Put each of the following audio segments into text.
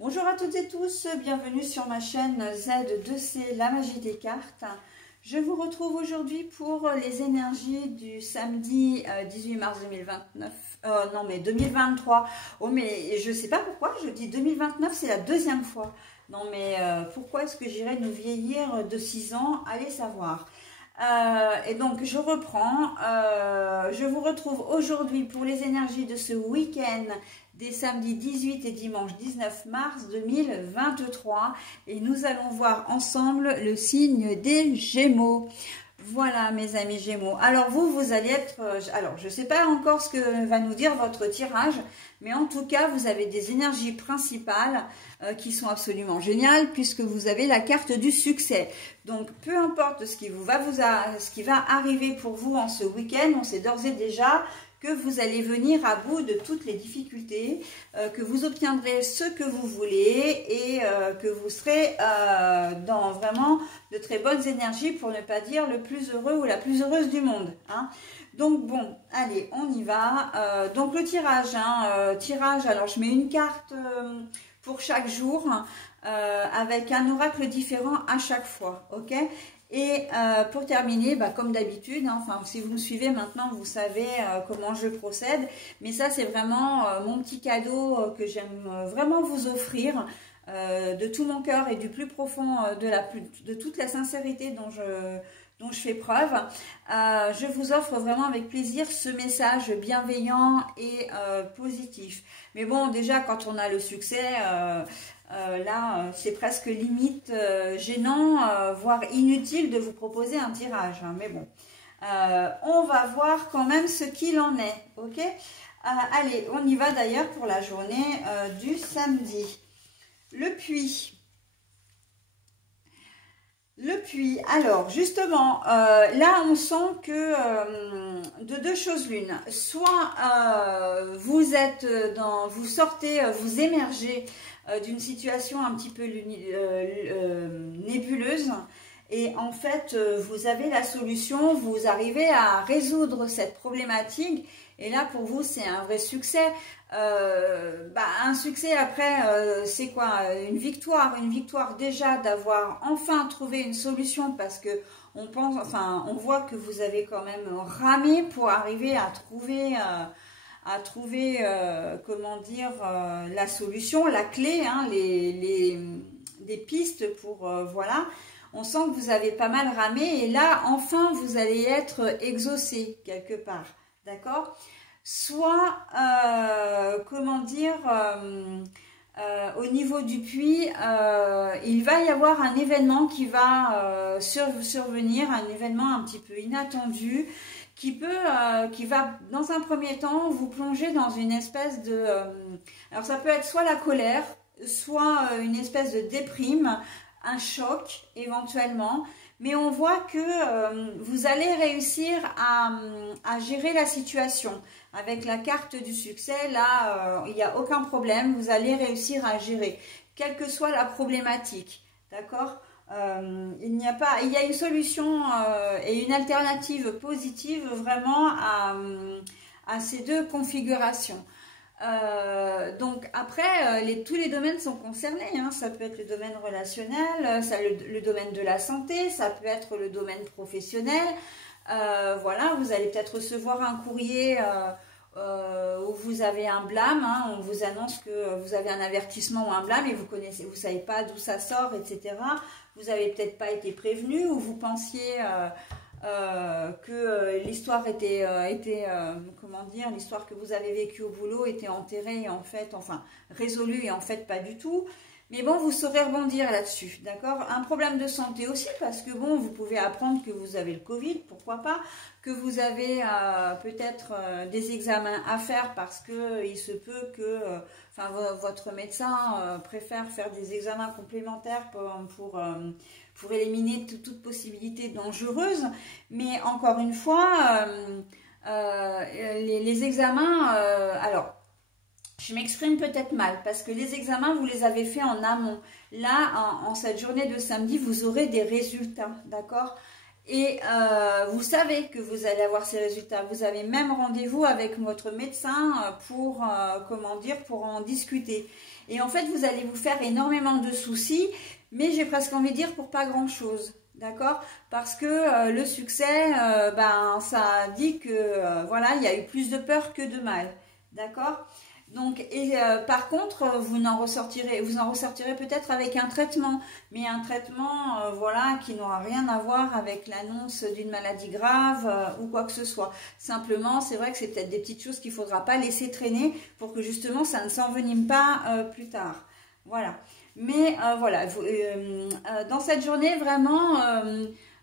Bonjour à toutes et tous, bienvenue sur ma chaîne Z2C, la magie des cartes. Je vous retrouve aujourd'hui pour les énergies du samedi 18 mars 2029, non mais 2023. Oh mais je sais pas pourquoi, je dis 2029, c'est la deuxième fois. Non mais pourquoi est-ce que j'irais nous vieillir de 6 ans? Allez savoir. Et donc je reprends, je vous retrouve aujourd'hui pour les énergies de ce week-end des samedis 18 et dimanche 19 mars 2023 et nous allons voir ensemble le signe des Gémeaux. Voilà mes amis Gémeaux. Alors vous allez être, alors je ne sais pas encore ce que va nous dire votre tirage, mais en tout cas vous avez des énergies principales qui sont absolument géniales puisque vous avez la carte du succès. Donc peu importe ce qui va arriver pour vous en ce week-end, on sait d'ores et déjà que vous allez venir à bout de toutes les difficultés, que vous obtiendrez ce que vous voulez et que vous serez dans vraiment de très bonnes énergies, pour ne pas dire le plus heureux ou la plus heureuse du monde. Hein. Donc bon, allez, on y va. Donc le tirage, alors je mets une carte pour chaque jour avec un oracle différent à chaque fois, ok? Et pour terminer, comme d'habitude, hein, enfin si vous me suivez maintenant, vous savez comment je procède. Mais ça, c'est vraiment mon petit cadeau que j'aime vraiment vous offrir de tout mon cœur et du plus profond de toute la sincérité dont je fais preuve. Je vous offre vraiment avec plaisir ce message bienveillant et positif. Mais bon, déjà, quand on a le succès... là, c'est presque limite gênant, voire inutile de vous proposer un tirage. Hein, mais bon, on va voir quand même ce qu'il en est. Ok, allez, on y va d'ailleurs pour la journée du samedi. Le puits. Le puits. Alors, justement, là, on sent que de deux choses l'une. Soit vous sortez, vous émergez d'une situation un petit peu nébuleuse et en fait vous avez la solution, vous arrivez à résoudre cette problématique et là pour vous c'est un vrai succès. Un succès après c'est quoi? Une victoire déjà d'avoir enfin trouvé une solution, parce que on voit que vous avez quand même ramé pour arriver à trouver comment dire, la solution, la clé, hein, des pistes pour, voilà. On sent que vous avez pas mal ramé et là, enfin, vous allez être exaucé quelque part, d'accord? Soit, comment dire, au niveau du puits, il va y avoir un événement qui va survenir, un événement un petit peu inattendu, qui va dans un premier temps vous plonger dans une espèce de... alors ça peut être soit la colère, soit une espèce de déprime, un choc éventuellement, mais on voit que vous allez réussir à gérer la situation. Avec la carte du succès, là, il n'y a aucun problème, vous allez réussir à gérer, quelle que soit la problématique, d'accord ? Il y a une solution et une alternative positive vraiment à ces deux configurations. Donc après, tous les domaines sont concernés, hein. Ça peut être le domaine relationnel, le domaine de la santé, ça peut être le domaine professionnel. Voilà, vous allez peut-être recevoir un courrier où vous avez un blâme, hein, on vous annonce que vous avez un avertissement ou un blâme et vous savez pas d'où ça sort, etc. Vous avez peut-être pas été prévenu, ou vous pensiez que l'histoire comment dire, l'histoire que vous avez vécue au boulot était enterrée et en fait, enfin résolue et en fait pas du tout. Mais bon, vous saurez rebondir là-dessus, d'accord? Un problème de santé aussi, parce que bon, vous pouvez apprendre que vous avez le Covid, pourquoi pas, que vous avez peut-être des examens à faire parce que il se peut que votre médecin préfère faire des examens complémentaires pour éliminer toute possibilité dangereuse. Mais encore une fois, les examens, alors... Je m'exprime peut-être mal, parce que les examens, vous les avez faits en amont. Là, en cette journée de samedi, vous aurez des résultats, d'accord? Et vous savez que vous allez avoir ces résultats. Vous avez même rendez-vous avec votre médecin pour, comment dire, pour en discuter. Et en fait, vous allez vous faire énormément de soucis, mais j'ai presque envie de dire pour pas grand-chose. D'accord? Parce que le succès, ben, ça dit que voilà, il y a eu plus de peur que de mal. D'accord? Donc, par contre, vous en ressortirez peut-être avec un traitement, mais un traitement, voilà, qui n'aura rien à voir avec l'annonce d'une maladie grave ou quoi que ce soit. Simplement, c'est vrai que c'est peut-être des petites choses qu'il ne faudra pas laisser traîner pour que justement ça ne s'envenime pas plus tard. Voilà. Mais voilà, dans cette journée, vraiment,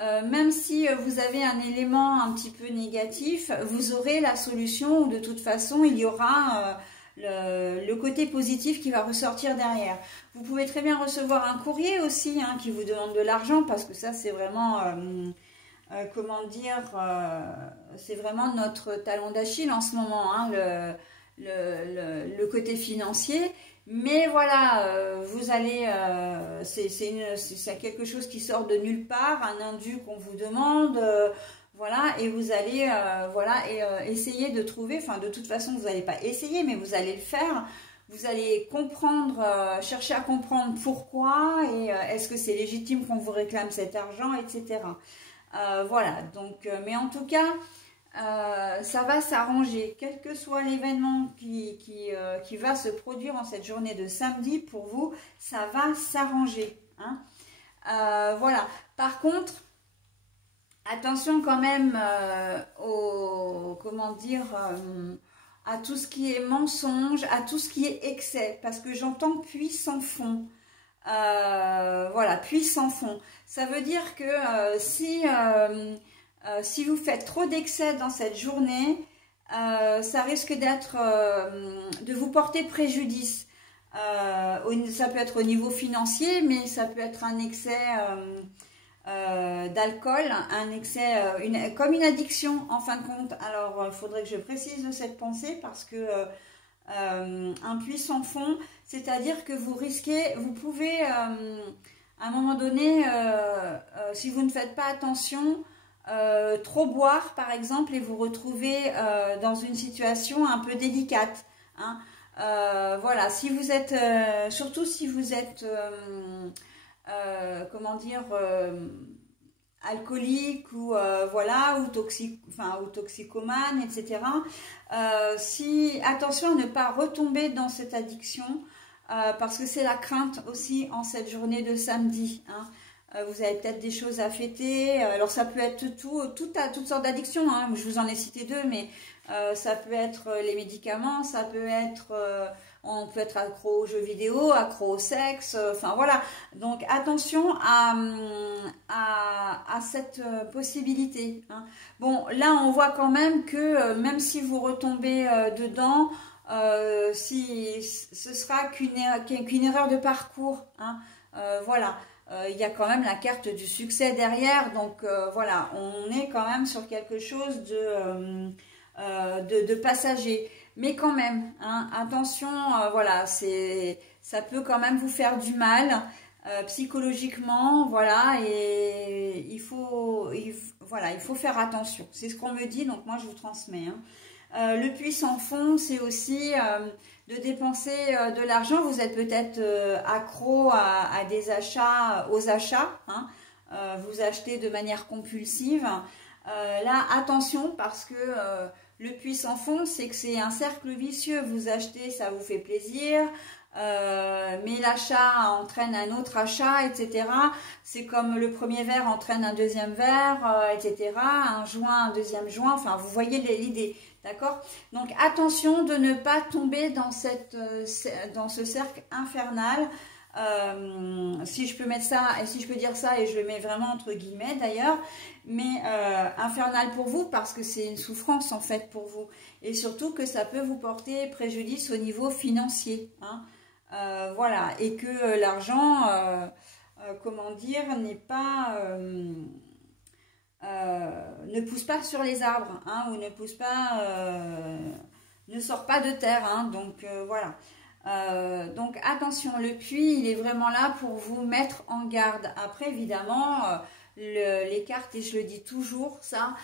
même si vous avez un élément un petit peu négatif, vous aurez la solution, ou de toute façon, il y aura le côté positif qui va ressortir derrière. Vous pouvez très bien recevoir un courrier aussi hein, qui vous demande de l'argent, parce que ça, c'est vraiment, comment dire, c'est vraiment notre talon d'Achille en ce moment, hein, le côté financier. Mais voilà, vous allez, c'est quelque chose qui sort de nulle part, un indu qu'on vous demande, voilà, et vous allez, voilà, essayer de trouver, enfin de toute façon vous n'allez pas essayer, mais vous allez le faire, vous allez comprendre, chercher à comprendre pourquoi, et est-ce que c'est légitime qu'on vous réclame cet argent, etc. Voilà, donc, mais en tout cas, ça va s'arranger, quel que soit l'événement qui va se produire en cette journée de samedi, pour vous, ça va s'arranger. Hein. Voilà. Par contre, attention quand même comment dire, à tout ce qui est mensonge, à tout ce qui est excès, parce que j'entends puits sans fond. Voilà, puits sans fond. Ça veut dire que si vous faites trop d'excès dans cette journée, ça risque de vous porter préjudice. Ça peut être au niveau financier, mais ça peut être un excès d'alcool, un excès, comme une addiction en fin de compte. Alors, il faudrait que je précise cette pensée parce que un puits sans fond, c'est-à-dire que vous risquez, vous pouvez, à un moment donné, si vous ne faites pas attention, trop boire par exemple et vous retrouver dans une situation un peu délicate. Hein. Voilà, si vous êtes, surtout si vous êtes, comment dire, alcoolique ou voilà, ou toxicomane, etc. Attention à ne pas retomber dans cette addiction parce que c'est la crainte aussi en cette journée de samedi. Hein. Vous avez peut-être des choses à fêter. Alors ça peut être toutes sortes d'addictions. Hein. Je vous en ai cité deux, mais ça peut être les médicaments, ça peut être on peut être accro aux jeux vidéo, accro au sexe, enfin voilà. Donc attention à cette possibilité. Hein. Bon, là on voit quand même que même si vous retombez dedans, si ce sera qu'une erreur de parcours. Hein. Voilà. Il y a quand même la carte du succès derrière, donc voilà, on est quand même sur quelque chose de passager. Mais quand même, hein, attention, voilà, ça peut quand même vous faire du mal psychologiquement, voilà, et voilà, il faut faire attention. C'est ce qu'on me dit, donc moi je vous transmets. Hein. Le puits sans fond, c'est aussi de dépenser de l'argent. Vous êtes peut-être accro à des achats, aux achats. Hein. Vous achetez de manière compulsive. Là, attention parce que le puits sans fond, c'est que c'est un cercle vicieux. Vous achetez, ça vous fait plaisir. Mais l'achat entraîne un autre achat, etc. C'est comme le premier verre entraîne un deuxième verre, etc. Un joint, un deuxième joint. Enfin, vous voyez l'idée. D'accord? Donc attention de ne pas tomber dans ce cercle infernal. Si je peux mettre ça, et si je peux dire ça, et je le mets vraiment entre guillemets d'ailleurs, mais infernal pour vous parce que c'est une souffrance en fait pour vous. Et surtout que ça peut vous porter préjudice au niveau financier. Hein. Voilà, et que l'argent, comment dire, n'est pas... ne pousse pas sur les arbres, hein, ou ne pousse pas, ne sort pas de terre, hein, donc voilà. Donc attention, le puits, il est vraiment là pour vous mettre en garde. Après, évidemment, les cartes, et je le dis toujours, ça,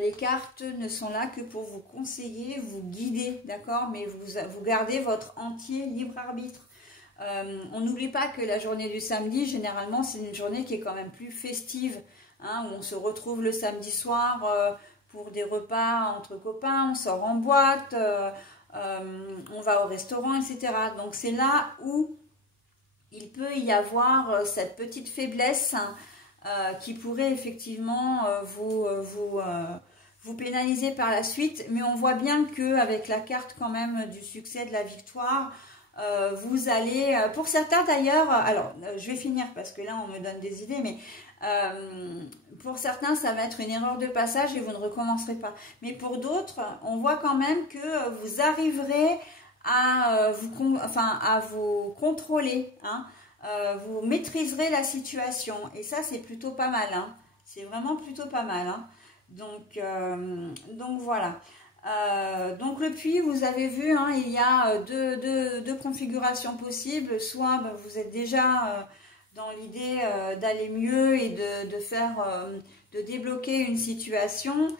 les cartes ne sont là que pour vous conseiller, vous guider, d'accord? Mais vous gardez votre entier libre arbitre. On n'oublie pas que la journée du samedi, généralement, c'est une journée qui est quand même plus festive, hein, où on se retrouve le samedi soir pour des repas entre copains, on sort en boîte, on va au restaurant, etc. Donc c'est là où il peut y avoir cette petite faiblesse qui pourrait effectivement vous pénaliser par la suite. Mais on voit bien qu'avec la carte quand même du succès, de la victoire, vous allez, pour certains d'ailleurs, alors je vais finir parce que là on me donne des idées, mais pour certains ça va être une erreur de passage et vous ne recommencerez pas. Mais pour d'autres, on voit quand même que vous arriverez à vous contrôler, hein. Vous maîtriserez la situation et ça c'est plutôt pas mal, hein. C'est vraiment plutôt pas mal, hein. Donc voilà. Donc le puits, vous avez vu, hein, il y a deux configurations possibles. Soit vous êtes déjà dans l'idée d'aller mieux et de débloquer une situation.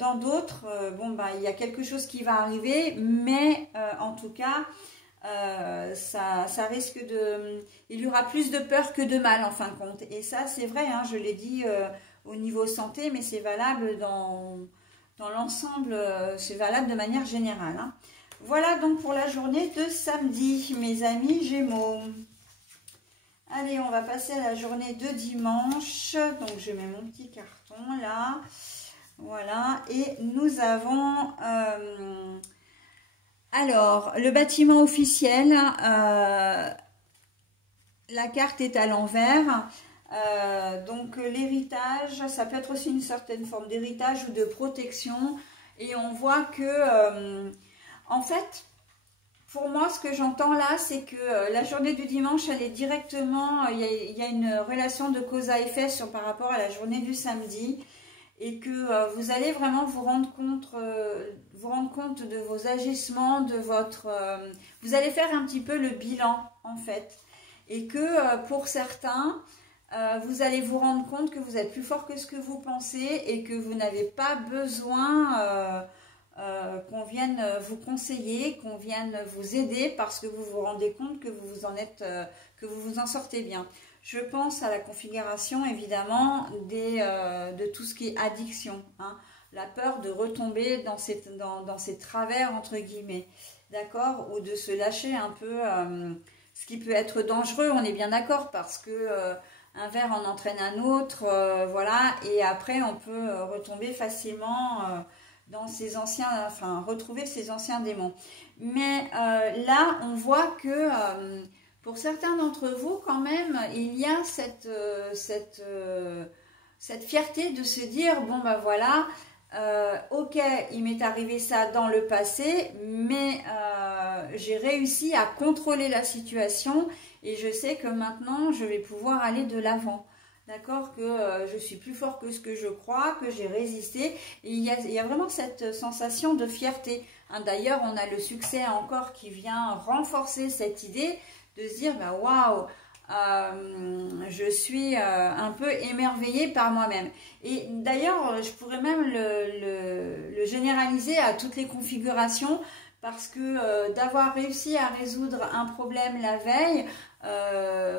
Dans d'autres, il y a quelque chose qui va arriver, mais en tout cas, ça risque il y aura plus de peur que de mal en fin de compte. Et ça, c'est vrai, hein, je l'ai dit au niveau santé, mais c'est valable dans l'ensemble, c'est valable de manière générale, hein. Voilà donc pour la journée de samedi, mes amis Gémeaux. Allez, on va passer à la journée de dimanche. Donc, je mets mon petit carton là. Voilà. Et nous avons... alors, le bâtiment officiel. La carte est à l'envers. Donc l'héritage, ça peut être aussi une certaine forme d'héritage ou de protection, et on voit que en fait, pour moi, ce que j'entends là, c'est que la journée du dimanche, elle est directement, il y a une relation de cause à effet par rapport à la journée du samedi, et que vous allez vraiment vous rendre compte de vos agissements, vous allez faire un petit peu le bilan en fait, et que pour certains, vous allez vous rendre compte que vous êtes plus fort que ce que vous pensez et que vous n'avez pas besoin qu'on vienne vous conseiller, qu'on vienne vous aider, parce que vous vous rendez compte que vous vous en sortez bien. Je pense à la configuration évidemment de tout ce qui est addiction, hein, la peur de retomber dans ces travers entre guillemets, d'accord, ou de se lâcher un peu, ce qui peut être dangereux, on est bien d'accord, parce que un verre en entraîne un autre, voilà, et après on peut retomber facilement dans retrouver ces anciens démons. Mais là, on voit que pour certains d'entre vous, quand même, il y a cette fierté de se dire, bon ben voilà, ok, il m'est arrivé ça dans le passé, mais j'ai réussi à contrôler la situation et je sais que maintenant je vais pouvoir aller de l'avant. D'accord, que je suis plus fort que ce que je crois, que j'ai résisté. Et il y a vraiment cette sensation de fierté, hein. D'ailleurs, on a le succès encore qui vient renforcer cette idée de se dire, bah, waouh, je suis un peu émerveillée par moi-même. Et d'ailleurs, je pourrais même le généraliser à toutes les configurations, parce que d'avoir réussi à résoudre un problème la veille,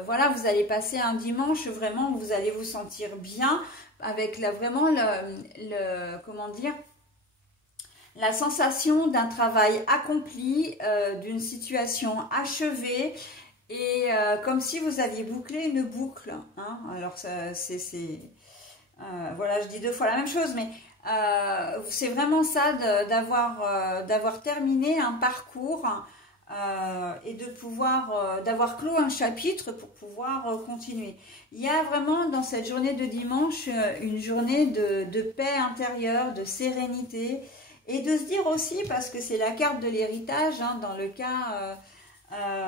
voilà, vous allez passer un dimanche vraiment où vous allez vous sentir bien, avec vraiment comment dire, la sensation d'un travail accompli, d'une situation achevée, et comme si vous aviez bouclé une boucle, hein. Alors voilà, je dis deux fois la même chose, mais c'est vraiment ça, d'avoir terminé un parcours, et de pouvoir d'avoir clos un chapitre pour pouvoir continuer. Il y a vraiment dans cette journée de dimanche une journée de paix intérieure, de sérénité, et de se dire aussi, parce que c'est la carte de l'héritage, hein, dans le cas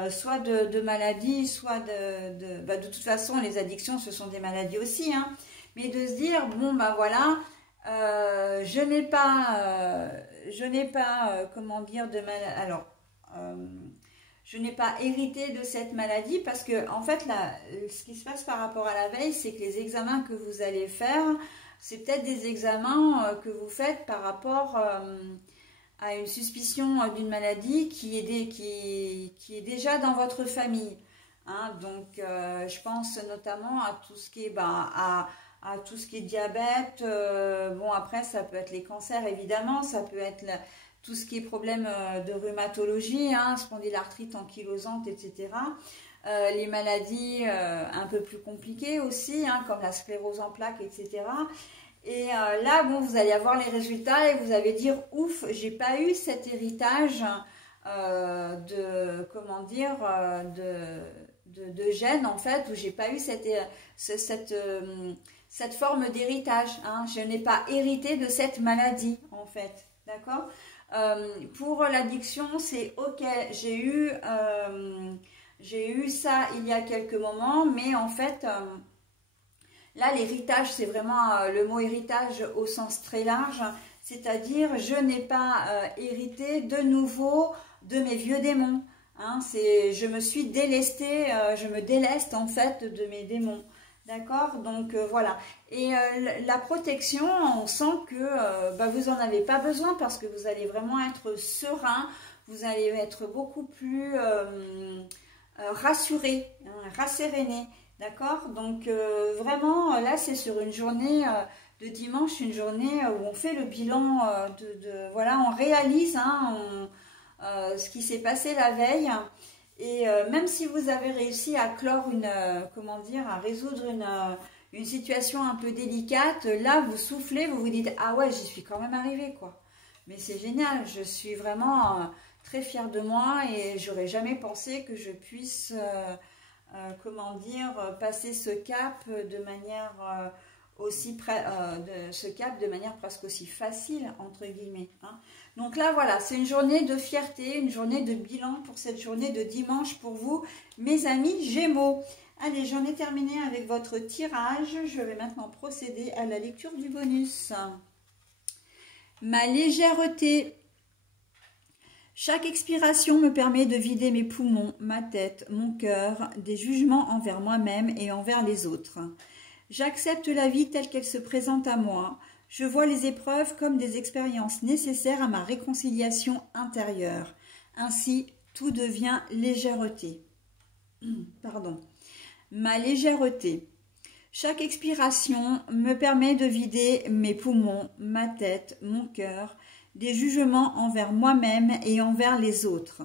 soit de maladie, soit de toute façon les addictions ce sont des maladies aussi, hein, mais de se dire, bon ben voilà, je n'ai pas comment dire, de maladie. Alors je n'ai pas hérité de cette maladie parce que, en fait, là, ce qui se passe par rapport à la veille, c'est que les examens que vous allez faire, c'est peut-être des examens que vous faites par rapport à une suspicion d'une maladie qui est déjà dans votre famille. Hein. Donc, je pense notamment à tout ce qui est, à tout ce qui est diabète. Bon, après, ça peut être les cancers, évidemment, ça peut être tout ce qui est problème de rhumatologie, hein, spondylarthrite ankylosante, etc. Les maladies un peu plus compliquées aussi, hein, comme la sclérose en plaques, etc. Et là, bon, vous allez avoir les résultats et vous allez dire, ouf, j'ai pas eu cet héritage de gènes, en fait, où j'ai pas eu cette forme d'héritage. Hein. Je n'ai pas hérité de cette maladie, en fait. D'accord ? Pour l'addiction, c'est ok, j'ai eu ça il y a quelques moments, mais en fait, là, l'héritage, c'est vraiment le mot héritage au sens très large, c'est-à-dire je n'ai pas hérité de nouveau de mes vieux démons. Hein, je me suis délestée, je me déleste en fait de mes démons. D'accord, donc voilà. Et la protection, on sent que vous n'en avez pas besoin parce que vous allez vraiment être serein, vous allez être beaucoup plus rassuré, hein, rasséréné. D'accord, donc vraiment là c'est sur une journée de dimanche, une journée où on fait le bilan voilà, on réalise hein, ce qui s'est passé la veille. Et même si vous avez réussi à clore à résoudre une situation un peu délicate, là vous soufflez, vous vous dites ah ouais, j'y suis quand même arrivée quoi. Mais c'est génial, je suis vraiment très fière de moi et j'aurais jamais pensé que je puisse passer ce cap de manière de manière presque aussi facile entre guillemets. Hein. Donc là voilà, c'est une journée de fierté, une journée de bilan pour cette journée de dimanche pour vous, mes amis Gémeaux. Allez, j'en ai terminé avec votre tirage. Je vais maintenant procéder à la lecture du bonus. Ma légèreté. Chaque expiration me permet de vider mes poumons, ma tête, mon cœur, des jugements envers moi-même et envers les autres. J'accepte la vie telle qu'elle se présente à moi. Je vois les épreuves comme des expériences nécessaires à ma réconciliation intérieure. Ainsi, tout devient légèreté. Pardon. Ma légèreté. Chaque expiration me permet de vider mes poumons, ma tête, mon cœur, des jugements envers moi-même et envers les autres.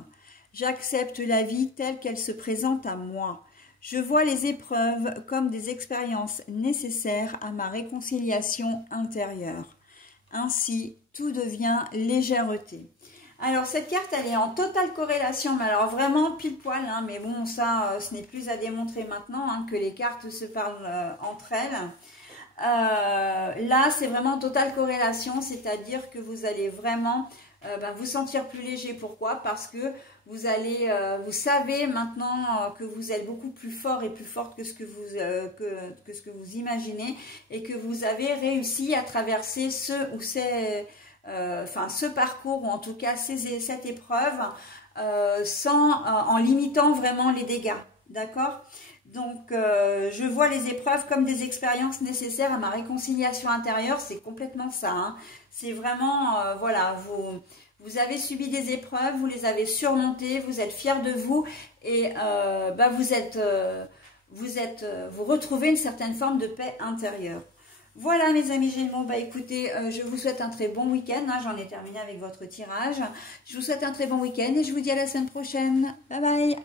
J'accepte la vie telle qu'elle se présente à moi. Je vois les épreuves comme des expériences nécessaires à ma réconciliation intérieure. Ainsi, tout devient légèreté. Alors, cette carte, elle est en totale corrélation, mais alors vraiment pile poil, hein, mais bon, ça, ce n'est plus à démontrer maintenant, hein, que les cartes se parlent entre elles. Là, c'est vraiment totale corrélation, c'est-à-dire que vous allez vraiment vous sentir plus léger. Pourquoi? Parce que vous savez maintenant que vous êtes beaucoup plus fort et plus forte que ce que vous imaginez et que vous avez réussi à traverser ce parcours ou en tout cas cette épreuve en limitant vraiment les dégâts. D'accord? Donc, je vois les épreuves comme des expériences nécessaires à ma réconciliation intérieure. C'est complètement ça. Hein. C'est vraiment, voilà, vous avez subi des épreuves, vous les avez surmontées, vous êtes fiers de vous et vous retrouvez une certaine forme de paix intérieure. Voilà mes amis Gémeaux, écoutez, je vous souhaite un très bon week-end. Hein, j'en ai terminé avec votre tirage. Je vous souhaite un très bon week-end et je vous dis à la semaine prochaine. Bye bye.